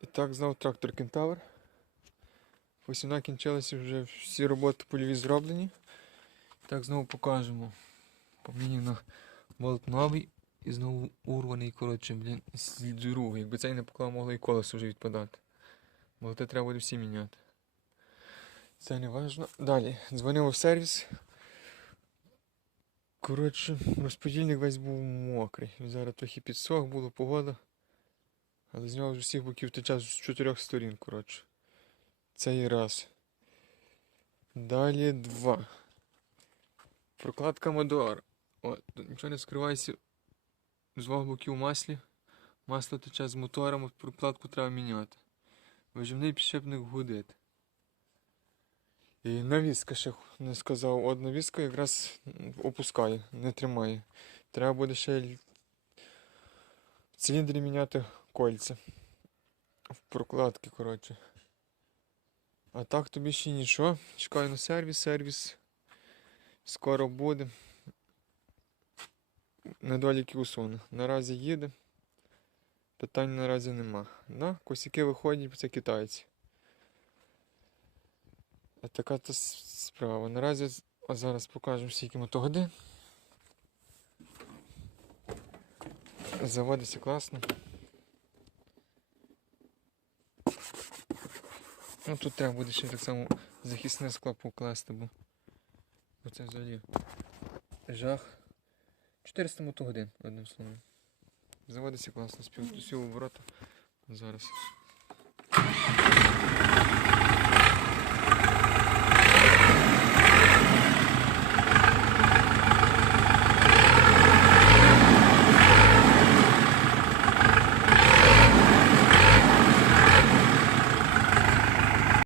І так, знову трактор Кентавр. Посівна кінчилася вже всі роботи польові зроблені. Так знову покажемо. Поміняно болт новий і знову урваний, коротше, блін, з другий. Якби цей не поклав, могло і колесо вже відпадати. Болти треба буде всі міняти. Це не важно. Далі. Дзвонив в сервіс. Коротше, розподільник весь був мокрий. Зараз трохи підсох, була погода. Але з нього з усіх боків тече з чотирьох сторін, коротше. Це і раз. Далі два. Прокладка Модор. О, тут нічого не скривається. З двох боків маслі. Масло тече з мотором, от прокладку треба міняти. Виживний підшипник гудить. І навіска ще не сказав. От навіска якраз опускає, не тримає. Треба буде ще в циліндрі міняти кольця. В прокладки, коротше. А так тобі ще нічого. Чекаю на сервіс, сервіс. Скоро буде. Недоліки усуне. Наразі їде. Питань наразі нема. Да? Косяки виходять, це китайці. А така то справа. Наразі а зараз покажемо скільки мотогодин. Заводиться класно. Ну тут треба буде ще так само захисне скло покласти, бо, це взагалі жах. 400 мотогодин, одним словом. Заводиться класно, ворота всього оборота. Зараз.